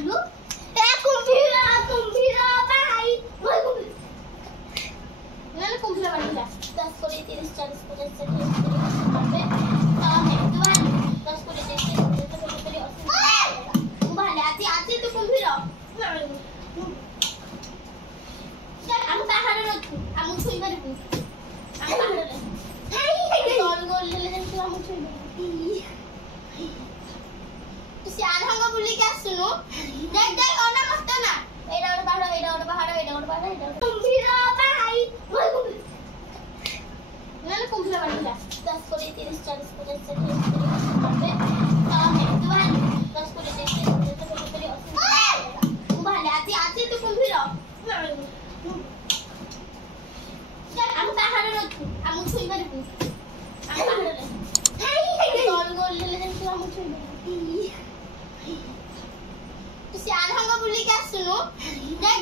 ଆସିଲୁ ଏ କୁମ୍ଭୀର ଭାଇ ମାନେ କୁମ୍ଭୀର ବାଣିଲା 10 20 30 40 50 60 70 80 ତୁ ବାହାରି 10 20 30 40 50 80 ମୁଁ ବାହାରି ଆଜି ତୁ କୁମ୍ଭୀର ଆମ ପାହାଡ଼ରେ ଅଛୁ ଆମକୁ ଛୁଇଁ ପାରିବୁ ଆମ ପାହାଡ଼ରେ ତଳକୁ ଓହ୍ଲେଇଲେ ଯେମିତି ଆମକୁ ଛୁଇଁ ପାରିବୁ ତୁ ସିଆଡ଼େ ହଙ୍ଗ ବୁଲିକି ଆସୁନୁ ଦେখ ଅନା ମସ୍ତ ନା ଏଇଟା ଗୋଟେ ପାହାଡ଼ ଏଇଟା ଗୋଟେ ପାହାଡ଼ ଏଇଟା ଗୋଟେ ପାହାଡ଼ ଏଇଟା ଗୋଟେ କୁମ୍ଭୀର ଭାଇ ମାନେ କୁମ୍ଭୀର ବାଣିଲା 10 20 30 40 50 60 70 80 ତୁ ବାହାରି 10 20 30 40 50 80 ମୁଁ ବାହାରି ଆଜି ତୁ କୁମ୍ଭୀର ଆମ ପାହାଡ଼ରେ ଅଛୁ ଆମକୁ ଛୁଇଁ ପାରିବୁ ଆମ ପାହାଡ଼ରେ ତଳକୁ ଓହ୍ଲେଇଲେ ଯେମିତି ଆମକୁ ଛୁଇଁ ପାରିବୁ ତୁ ସିଆଡ଼େ ହଙ୍ଗ ବୁଲିକି ଆସୁନୁ ଦେখ